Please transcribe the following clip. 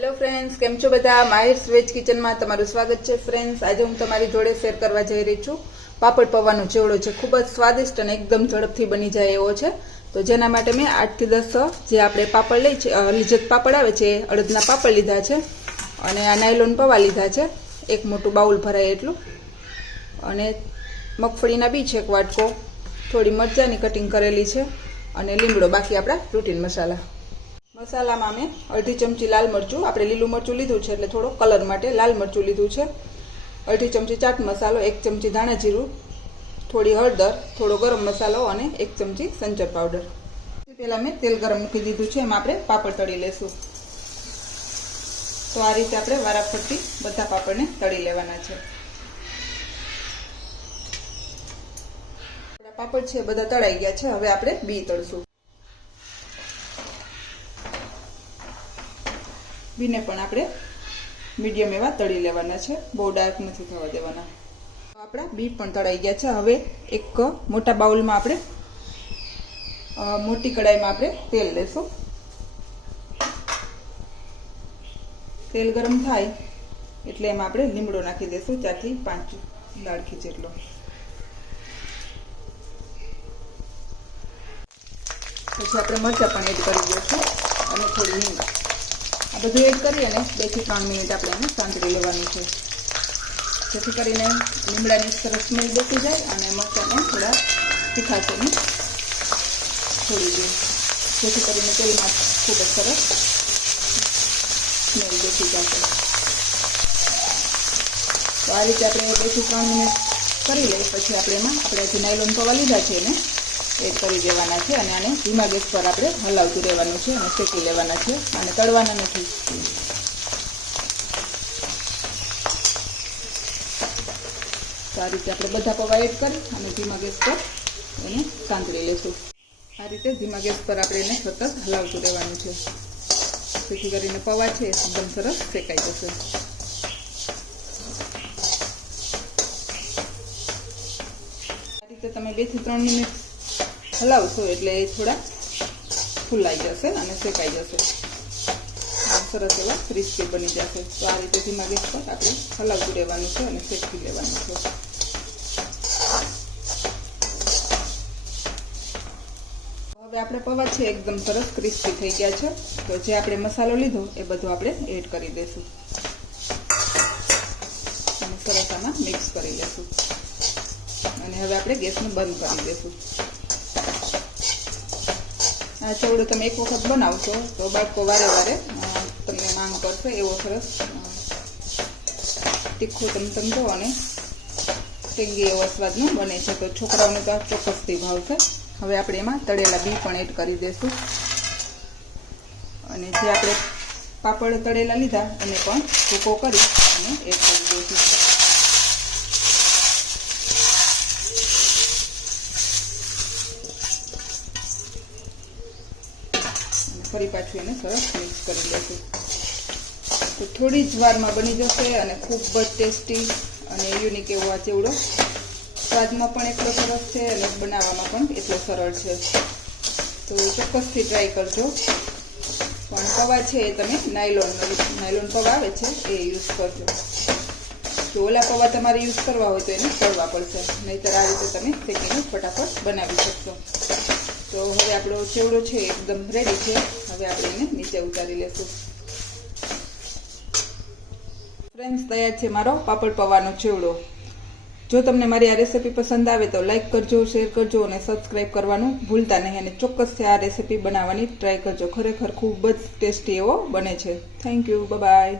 Hello friends, केम छो बधा? माहिर्स veg kitchen में तमारुं स्वागत है। फ्रेंड्स, आज हूँ तमारी जोड़े शेर करवा जई रही छूं पापड़ पौવાનો चेवड़ो छे। खूब ज स्वादिष्ट और एकदम झड़पथी बनी जाए एवो छे। तो जेना माटे मैं 8 થી 10 जे आपणे पापड़ लई छे, लिज्जत पापड़ आवे छे, अड़दना पापड़ लीधा छे अने आ नायलोन पौवा लीधा छे। एक मोटું बाउल भराय एटલું अने मगफळीना बीज एक वाटको, थोड़ी मरचानी कटिंग करेली छे अने લીમડો। बाकी आपड़ा रूटीन मसाला मसालामां मैं अर्धी चमची लाल मरचुं, आपणे लीलू मरचुं लीधुं छे એટલે થોડો कलर माटे लाल मरचुं लीधुं छे। अर्धी चमची चाट मसालो, 1 चमची धाणा जीरुं, थोड़ी हळदर, थोड़ो गरम मसालो अने 1 चमची संचर पाउडर। पहेला मैं तेल गरम मूकी दीधुं छे, एमां आपणे पापड़ तળી लेशुं। तो आ रीते आपणे वाराफरती बधा पापड़ने तળી लेवाना छे। आपણા पापड़ छे बधा तळाई गया छे। हवे आपणे बी तळशुं। बीने पण आपणे मीडियम एवा तળી लेवाना छे, बहु डार्क नहीं थवा देवाना। आपड़ा बी पण तळाई गया छे। हवे एक मोटा बाउल में आपणे मोटी कढ़ाई में आपणे तेल लेशुं। तेल गरम थाय एटले एमां आपणे લીમડો नाखी देशुं, 4 થી 5 દાળખી જેટલો। પછી આપણે મરચાં પણ એડ કરી દઈશું અને થોડી હિંગ। आ बधुं एड करी 2 થી 3 मिनिट आपणे एने सांतળી लेवानुं छे, जेथी करीने લીમડાની સરસ સ્મેલ બેસી જાય અને મરચાંને થોડા તીખાશની છોડી દે, જેથી કરીને તેલમાં ખૂબ જ સરસ સ્મેલ બેસી જશે। તો આ રીતે આપણે 2 થી 3 મિનિટ કરી લઈ પછી આપણે એમાં આપણે જે નાયલોન પૌવા લીધા છે એને એડ કરી દેवाना है અને આને ધીમા ગેસ पर આપણે હલાવતું રહેવાનું છે અને શેકી લેવાના છે અને તળવાના નથી। તો આ રીતે આપણે બધા પૌવા એડ કરી અને ધીમા ગેસ પર એને સાંતળી લેશું। આ રીતે ધીમા ગેસ પર આપણે એને સતત હલાવતું રહેવાનું છે, જેથી કરીને પૌવા છે એકદમ સરસ શેકાઈ જશે। આ રીતે તમે 2 થી 3 મિનિટ हलावशो एटले थोड़ा फूलाई जशे अने शेकाई जशे, सरस एवा क्रिस्पी बनी जशे। तो आ रीते धीमा गैस पर आपणे हलावतुं रहेवानुं छे अने शेकी लेवानुं छे। हवे आपणे पौवा छे एकदम सरस क्रिस्पी थई गया छे। तो जे आपणे मसालो लीधो ए बधो आपणे एड करी देशुं अने सरस आमां मिक्स करी लेशुं अने हवे आपणे गैसने बंध करी देशुं। आ चेवड़ो तमे एक वखत बनावशो तो बाळको वारे वारे तमने मांग करशे एवो सरस तीखो तमतमतो अने टेंगी एवो स्वादनो बने छे। तो छोकराओने तो चोक्कसथी भावशे। हवे आपणे एमां तळेला बी पण एड करी देशुं अने जे आपणे पापड़ तळेला लीधा एने पण भूको करी अने एड करी देशुं। फरी पाछुं एने सरस मिक्स करी लेशुं। तो थोड़ी ज वारमां बनी जशे अने खूब ज टेस्टी अने युनिक एवो आ चेवड़ो स्वादमां पण एटलो सरस छे अने बनाववामां पण एटलो सरळ छे। तो ચોક્કસથી ट्राय करजो। पण पौवा छे ए तमे नायलोन पौवा आवे छे ए यूज करजो। जो ओला पौवा तमारे यूज करवा होय तो एने तळवा पड़शे, नहीतर आ रीते तमे शेकीने फटाफट बनावी शकशो। तो हवे आपणो चेवड़ो छे एकदम रेडी छे। हवे आपणे एने नीचे उतारी लेशुं। फ्रेंड्स, तैयार छे मारो पापड़ पौવાનો चेवड़ो। जो तमने मारी आ रेसिपी पसंद आवे तो लाइक करजो, शेर करजो और सब्सक्राइब करवानुं भूलता नहीं अने ચોક્કસથી आ रेसिपी बनाववानी ट्राय करजो। खरेखर खूब ज टेस्टी एवो बने छे। Thank you, bye bye.